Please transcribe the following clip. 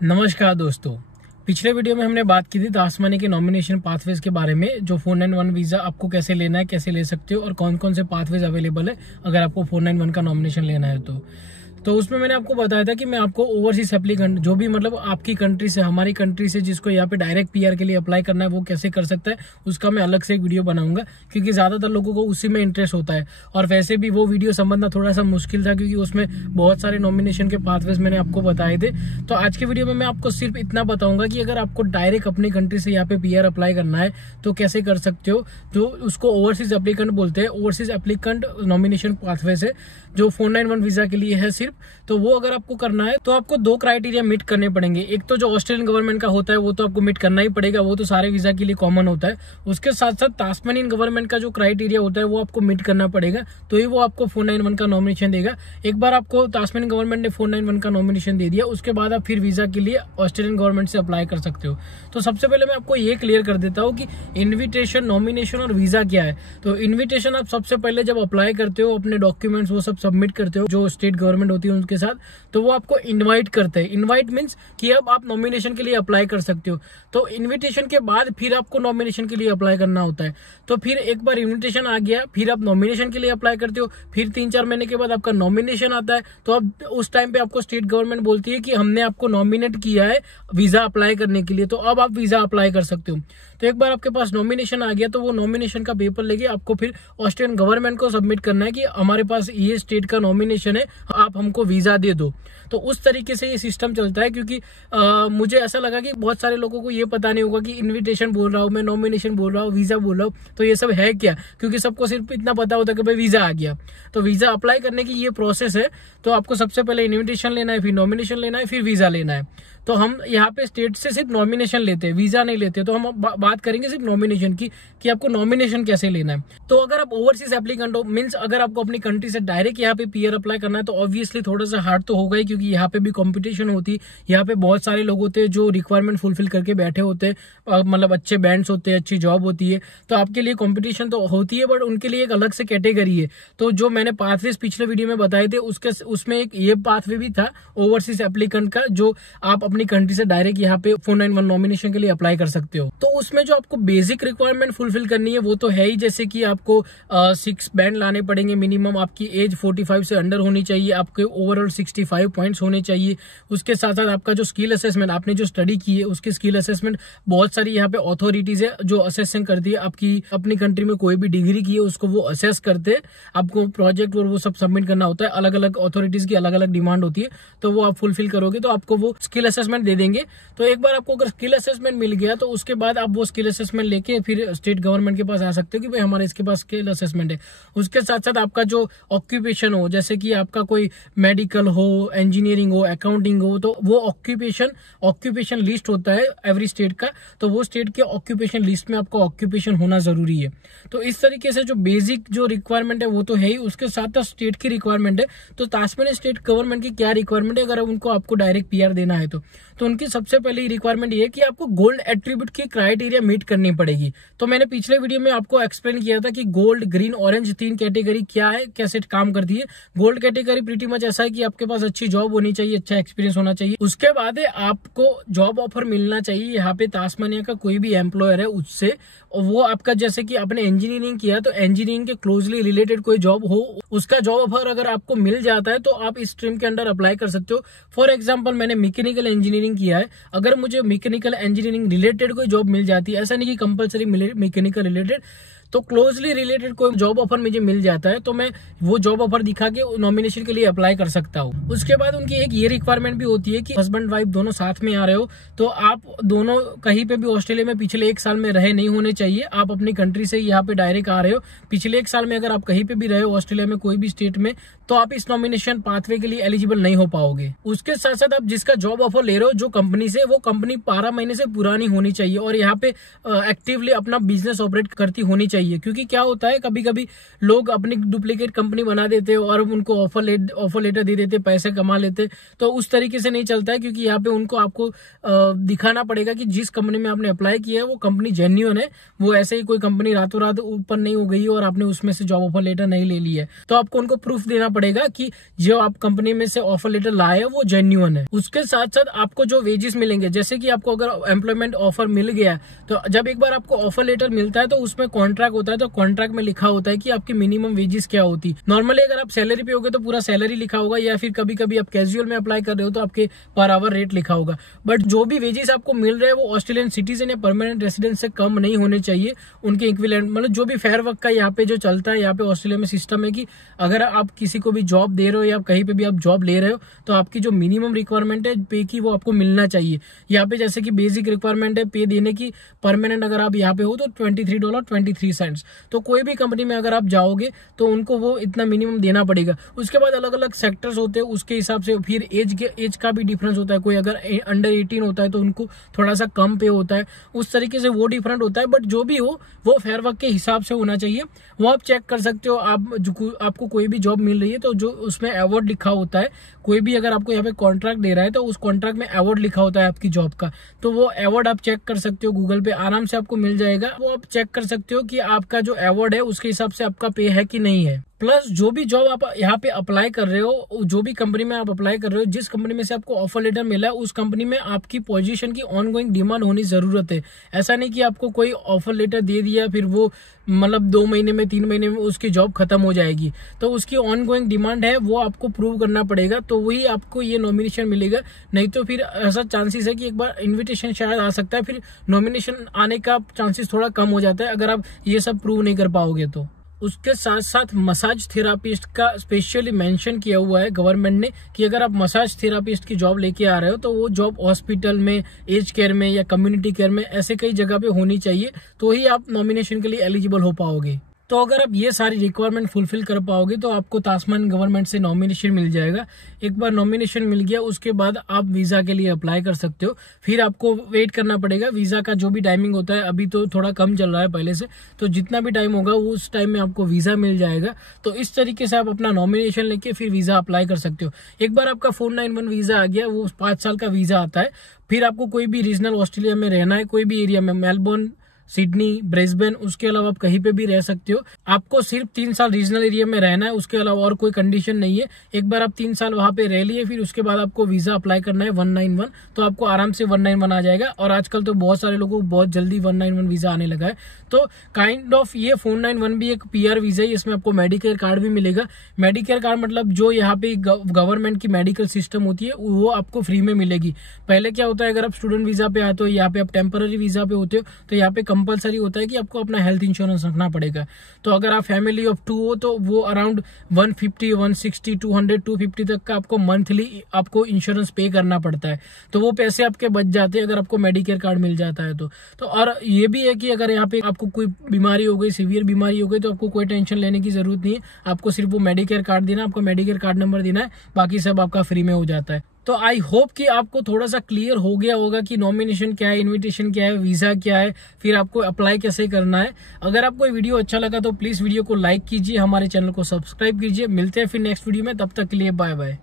नमस्कार दोस्तों। पिछले वीडियो में हमने बात की थी तास्मानिया के नॉमिनेशन पाथवेज के बारे में, जो 491 वीजा आपको कैसे लेना है, कैसे ले सकते हो और कौन कौन से पाथवेज अवेलेबल है अगर आपको 491 का नॉमिनेशन लेना है तो उसमें मैंने आपको बताया था कि मैं आपको ओवरसीज एप्लीकेंट जो भी मतलब आपकी कंट्री से, हमारी कंट्री से जिसको यहाँ पे डायरेक्ट पीआर के लिए अप्लाई करना है वो कैसे कर सकता है, उसका मैं अलग से एक वीडियो बनाऊंगा क्योंकि ज्यादातर लोगों को उसी में इंटरेस्ट होता है। और वैसे भी वो वीडियो समझना थोड़ा सा मुश्किल था क्योंकि उसमें बहुत सारे नॉमिनेशन के पाथवेज मैंने आपको बताए थे। तो आज के वीडियो में मैं आपको सिर्फ इतना बताऊंगा कि अगर आपको डायरेक्ट अपनी कंट्री से यहाँ पे पीआर अप्लाई करना है तो कैसे कर सकते हो, जो उसको ओवरसीज एप्लीकेंट बोलते हैं। ओवरसीज एप्लीकेंट नॉमिनेशन पाथवेज है जो 491 वीजा के लिए है सिर्फ। तो वो अगर आपको करना है तो आपको दो क्राइटेरिया मीट करने पड़ेंगे। एक तो जो ऑस्ट्रेलियन गवर्नमेंट का होता है वो तो आपको मीट करना ही पड़ेगा, वो तो सारे वीजा के लिए कॉमन होता है। उसके साथ साथ तास्मानियन गवर्नमेंट का जो क्राइटेरिया होता है वो आपको मीट करना पड़ेगा, तो ही वो आपको 491 का नॉमिनेशन देगा। एक बार आपको तास्मानियन गवर्नमेंट ने 491 का नॉमिनेशन दे दिया, उसके बाद आप फिर वीजा के लिए ऑस्ट्रेलियन गवर्नमेंट से अप्लाई कर सकते हो। तो सबसे पहले मैं आपको ये क्लियर कर देता हूँ कि इन्विटेशन, नॉमिनेशन और वीजा क्या है। तो इन्विटेशन आप सबसे पहले जब अप्लाई करते हो, अपने डॉक्यूमेंट्स वो सब सबमिट करते हो जो स्टेट गवर्नमेंट होती है उनके साथ, तो वो आपको इनवाइट करते हैं। इनवाइट मींस कि अब आप नॉमिनेशन के लिए अप्लाई कर सकते हो। तो इनविटेशन के बाद फिर आपको नॉमिनेशन के लिए अप्लाई करना होता है। तो फिर एक बार इनविटेशन आ गया, फिर आप नॉमिनेशन के लिए अप्लाई करते हो, फिर 3-4 महीने के बाद आपका नॉमिनेशन आता है। तो अब उस टाइम पे आपको स्टेट गवर्नमेंट बोलती है कि हमने आपको नॉमिनेट किया है वीजा अप्लाई करने के लिए, तो अब आप वीजा अप्लाई कर सकते हो। तो एक बार आपके पास नॉमिनेशन आ गया तो वो नॉमिनेशन का पेपर लेके आपको फिर ऑस्ट्रेलियन गवर्नमेंट को सबमिट करना है कि हमारे पास ये स्टेट का नॉमिनेशन है, आप हमको वीजा दे दो। तो उस तरीके से ये सिस्टम चलता है क्योंकि मुझे ऐसा लगा कि बहुत सारे लोगों को ये पता नहीं होगा कि इनविटेशन बोल रहा हूँ मैं, नॉमिनेशन बोल रहा हूँ, वीजा बोल रहा हूँ, तो ये सब है क्या। क्योंकि सबको सिर्फ इतना पता होता है कि भाई वीजा आ गया। तो वीजा अप्लाई करने की ये प्रोसेस है। तो आपको सबसे पहले इन्विटेशन लेना है, फिर नॉमिनेशन लेना है, फिर वीजा लेना है। तो हम यहाँ पे स्टेट से सिर्फ नॉमिनेशन लेते हैं, वीजा नहीं लेते। तो हम बात करेंगे सिर्फ नॉमिनेशन की कि आपको नॉमिनेशन कैसे लेना है। तो अगर आप ओवरसीज एप्लीकेंट हो, मींस अगर आपको अपनी कंट्री से डायरेक्ट यहाँ पे पीआर अप्लाई करना है, तो ऑब्वियसली थोड़ा सा हार्ड तो होगा ही क्योंकि यहाँ पे भी कंपटीशन होती है। यहाँ पे बहुत सारे लोग होते हैं जो रिक्वायरमेंट फुलफिल करके बैठे होते हैं, मतलब अच्छे बैंड्स होते हैं, अच्छी जॉब होती है। तो आपके लिए कॉम्पिटिशन तो होती है, बट उनके लिए एक अलग से कैटेगरी है। तो जो मैंने पाथवेज पिछले वीडियो में बताए थे उसमें एक ये पाथवे भी था ओवरसीज एप्लीकेंट का, जो आप अपनी कंट्री से डायरेक्ट यहाँ पे 491 नॉमिनेशन के लिए अप्लाई कर सकते हो। तो उसमें जो आपको बेसिक रिक्वायरमेंट फुलफिल करनी है वो तो है ही, जैसे कि आपको 6 बैंड लाने पड़ेंगे मिनिमम, आपकी एज 45 से अंडर होनी चाहिए, आपके ओवरऑल 65 पॉइंट्स होने चाहिए। उसके साथ साथ आपका जो स्किल असेसमेंट, आपने जो स्टडी की है उसकी स्किल असेसमेंट, बहुत सारी यहाँ पे अथॉरिटीज है जो असेसमेंट करती है आपकी अपनी कंट्री में कोई भी डिग्री की है उसको वो असेस करते हैं। आपको प्रोजेक्ट और वो सब सबमिट करना होता है, अलग अलग अथॉरिटीज की अलग अलग डिमांड होती है। तो वो आप फुलफिल करोगे तो आपको वो स्किल असेसमेंट दे देंगे। तो एक बार आपको अगर स्किल असेसमेंट मिल गया तो उसके बाद आप वो स्किल असेसमेंट लेके फिर स्टेट गवर्नमेंट के पास आ सकते हो कि भाई हमारे इसके पास स्किल असेसमेंट है। उसके साथ साथ आपका जो ऑक्यूपेशन हो, जैसे कि आपका कोई मेडिकल हो, इंजीनियरिंग हो, अकाउंटिंग हो, तो वो ऑक्यूपेशन लिस्ट होता है एवरी स्टेट का। तो वो स्टेट के ऑक्यूपेशन लिस्ट में आपका ऑक्यूपेशन होना जरूरी है। तो इस तरीके से जो बेसिक जो रिक्वायरमेंट है वो तो है ही, उसके साथ साथ स्टेट की रिक्वायरमेंट है। तो तास्मानिया स्टेट गवर्नमेंट की क्या रिक्वायरमेंट है अगर उनको आपको डायरेक्ट पीआर देना है तो उनकी सबसे पहली रिक्वायरमेंट ये है कि आपको गोल्ड एट्रीब्यूट की क्राइटेरिया मीट करनी पड़ेगी। तो मैंने पिछले वीडियो में आपको एक्सप्लेन किया था कि गोल्ड, ग्रीन, ऑरेंज 3 कैटेगरी क्या है, कैसे काम करती है। गोल्ड कैटेगरी प्रीटी मच ऐसा है कि आपके पास अच्छी जॉब होनी चाहिए, अच्छा एक्सपीरियंस होना चाहिए। उसके बाद आपको जॉब ऑफर मिलना चाहिए यहाँ पे तास्मानिया का कोई भी एम्प्लॉयर है उससे, और वो आपका जैसे कि आपने इंजीनियरिंग किया तो इंजीनियरिंग के क्लोजली रिलेटेड कोई जॉब हो, उसका जॉब ऑफर अगर आपको मिल जाता है तो आप इस स्ट्रीम के अंडर अप्लाई कर सकते हो। फॉर एग्जांपल मैंने मैकेनिकल इंजीनियरिंग किया है, अगर मुझे मैकेनिकल इंजीनियरिंग रिलेटेड कोई जॉब मिल जाती है, ऐसा नहीं कि कंपलसरी मैकेनिकल रिलेटेड, तो क्लोजली रिलेटेड कोई जॉब ऑफर मुझे मिल जाता है तो मैं वो जॉब ऑफर दिखा के नॉमिनेशन के लिए अप्लाई कर सकता हूँ। उसके बाद उनकी एक ये रिक्वायरमेंट भी होती है कि हस्बैंड वाइफ दोनों साथ में आ रहे हो, तो आप दोनों कहीं पे भी ऑस्ट्रेलिया में पिछले 1 साल में रहे नहीं होने चाहिए। आप अपनी कंट्री से यहाँ पे डायरेक्ट आ रहे हो, पिछले 1 साल में अगर आप कहीं पे भी रहे हो ऑस्ट्रेलिया में कोई भी स्टेट में, तो आप इस नॉमिनेशन पाथवे के लिए एलिजिबल नहीं हो पाओगे। उसके साथ साथ आप जिसका जॉब ऑफर ले रहे हो जो कंपनी से, वो कंपनी 12 महीने से पुरानी होनी चाहिए और यहाँ पे एक्टिवली अपना बिजनेस ऑपरेट करती होनी चाहिए। चाहिए, क्योंकि क्या होता है कभी कभी लोग अपनी डुप्लीकेट कंपनी बना देते हैं और उनको ऑफर लेटर दे देते, पैसे कमा लेते। तो उस तरीके से नहीं चलता है, क्योंकि यहाँ पे उनको आपको दिखाना पड़ेगा कि जिस कंपनी में आपने अप्लाई किया है वो कंपनी जेन्युइन है। वो ऐसे ही कोई कंपनी रातों रात ऊपर नहीं हो गई और आपने उसमें से जॉब ऑफर लेटर नहीं ले लिया है। तो आपको उनको प्रूफ देना पड़ेगा कि जो आप कंपनी में से ऑफर लेटर लाए वो जेन्युइन है। उसके साथ साथ आपको जो वेजेस मिलेंगे, जैसे कि आपको अगर एम्प्लॉयमेंट ऑफर मिल गया तो जब एक बार आपको ऑफर लेटर मिलता है तो उसमें कॉन्ट्रैक्ट होता है। तो कॉन्ट्रैक्ट में लिखा होता है कि आपकी मिनिमम वेजेस क्या होती। नॉर्मली अगर आप सैलरी पे होगे तो पूरा सैलरी लिखा होगा, या फिर कभी कभी आप कैजुअल में अप्लाई कर रहे हो तो आपके पर आवर रेट लिखा होगा। बट जो भी वेजेस आपको मिल रहे हैं वो ऑस्ट्रेलियन सिटीजन या परमानेंट रेसिडेंट से कम नहीं होने चाहिए। उनके इक्विवेलेंट मतलब जो भी फेयर वर्क का यहाँ पे जो चलता है, यहाँ पे ऑस्ट्रेलिया में सिस्टम है कि अगर आप किसी को भी जॉब दे रहे हो या कहीं पे भी आप जॉब ले रहे हो तो आपकी जो मिनिमम रिक्वायरमेंट है पे की वो आपको मिलना चाहिए। यहाँ पे जैसे कि बेसिक रिक्वायरमेंट है पे देने की परमानेंट, अगर आप यहाँ पे हो तो $23.23। तो कोई भी कंपनी में अगर आप जाओगे तो उनको वो इतना मिनिमम देना पड़ेगा। उसके बाद अलग अलग सेक्टर्स होते हैं, उसके हिसाब से फिर एज का भी डिफरेंस होता है। कोई अगर अंडर 18 होता है तो उनको थोड़ा सा कम पे होता है, उस तरीके से वो डिफरेंट होता है। बट जो भी हो वो फेयर वर्क के हिसाब से होना चाहिए। वो आप चेक कर सकते हो। आपको कोई भी जॉब मिल रही है तो जो उसमें अवार्ड लिखा होता है, कोई भी अगर आपको यहाँ पे कॉन्ट्रैक्ट दे रहा है तो उस कॉन्ट्रैक्ट में अवार्ड लिखा होता है आपकी जॉब का, तो वो अवार्ड आप चेक कर सकते हो। गूगल पे आराम से आपको मिल जाएगा। वो आप चेक कर सकते हो कि आपका जो अवार्ड है उसके हिसाब से आपका पे है कि नहीं है। प्लस जो भी जॉब आप यहाँ पे अप्लाई कर रहे हो, जो भी कंपनी में आप अप्लाई कर रहे हो, जिस कंपनी में से आपको ऑफर लेटर मिला है उस कंपनी में आपकी पोजीशन की ऑनगोइंग डिमांड होनी जरूरत है। ऐसा नहीं कि आपको कोई ऑफर लेटर दे दिया फिर वो मतलब 2 महीने में 3 महीने में उसकी जॉब खत्म हो जाएगी। तो उसकी ऑनगोइंग डिमांड है, वो आपको प्रूव करना पड़ेगा, तो वही आपको ये नॉमिनेशन मिलेगा। नहीं तो फिर ऐसा चांसेस है कि एक बार इन्विटेशन शायद आ सकता है, फिर नॉमिनेशन आने का चांसेस थोड़ा कम हो जाता है अगर आप ये सब प्रूव नहीं कर पाओगे तो। उसके साथ साथ मसाज थेरापिस्ट का स्पेशली मेंशन किया हुआ है गवर्नमेंट ने कि अगर आप मसाज थेरापिस्ट की जॉब लेके आ रहे हो तो वो जॉब हॉस्पिटल में, एज केयर में या कम्युनिटी केयर में ऐसे कई जगह पे होनी चाहिए, तो ही आप नॉमिनेशन के लिए एलिजिबल हो पाओगे। तो अगर आप ये सारी रिक्वायरमेंट फुलफिल कर पाओगे तो आपको तास्मान गवर्नमेंट से नॉमिनेशन मिल जाएगा। एक बार नॉमिनेशन मिल गया उसके बाद आप वीजा के लिए अप्लाई कर सकते हो। फिर आपको वेट करना पड़ेगा। वीजा का जो भी टाइमिंग होता है, अभी तो थोड़ा कम चल रहा है पहले से, तो जितना भी टाइम होगा उस टाइम में आपको वीजा मिल जाएगा। तो इस तरीके से आप अपना नॉमिनेशन लेके फिर वीजा अप्लाई कर सकते हो। एक बार आपका 491 वीजा आ गया, वो 5 साल का वीजा आता है। फिर आपको कोई भी रीजनल ऑस्ट्रेलिया में रहना है, कोई भी एरिया में, मेलबोर्न, सिडनी, ब्रिस्बेन, उसके अलावा आप कहीं पे भी रह सकते हो। आपको सिर्फ 3 साल रीजनल एरिया में रहना है, उसके अलावा और कोई कंडीशन नहीं है। एक बार आप 3 साल वहां पे रह लिए, फिर उसके बाद आपको वीजा अप्लाई करना है 191, तो आपको आराम से 191 आ जाएगा। और आजकल तो बहुत सारे लोगों को बहुत जल्दी 191 वीजा आने लगा है। तो काइंड ऑफ ये 491 भी एक PR वीजा है। इसमें आपको मेडिकेयर कार्ड भी मिलेगा। मेडिकेयर कार्ड मतलब जो यहाँ पे गवर्नमेंट की मेडिकल सिस्टम होती है वो आपको फ्री में मिलेगी। पहले क्या होता है, अगर आप स्टूडेंट वीजा पे आते हो, यहाँ पे आप टेम्पररी वीजा पे होते हो, तो यहाँ पे कंपलसरी होता है कि आपको अपना हेल्थ इंश्योरेंस रखना पड़ेगा। तो अगर आप फैमिली ऑफ 2 हो तो वो अराउंड 150, 160, 200, 250 तक का आपको मंथली आपको इंश्योरेंस पे करना पड़ता है। तो वो पैसे आपके बच जाते हैं अगर आपको मेडिकेयर कार्ड मिल जाता है तो और ये भी है कि अगर यहाँ पे आपको कोई बीमारी हो गई, सीवियर बीमारी हो गई, तो आपको कोई टेंशन लेने की जरूरत नहीं है। आपको सिर्फ वो मेडिकेयर कार्ड देना, आपको मेडिकेयर कार्ड नंबर देना है, बाकी सब आपका फ्री में हो जाता है। तो आई होप कि आपको थोड़ा सा क्लियर हो गया होगा कि नॉमिनेशन क्या है, इनविटेशन क्या है, वीजा क्या है, फिर आपको अप्लाई कैसे करना है। अगर आपको ये वीडियो अच्छा लगा तो प्लीज वीडियो को लाइक कीजिए, हमारे चैनल को सब्सक्राइब कीजिए। मिलते हैं फिर नेक्स्ट वीडियो में, तब तक के लिए बाय बाय।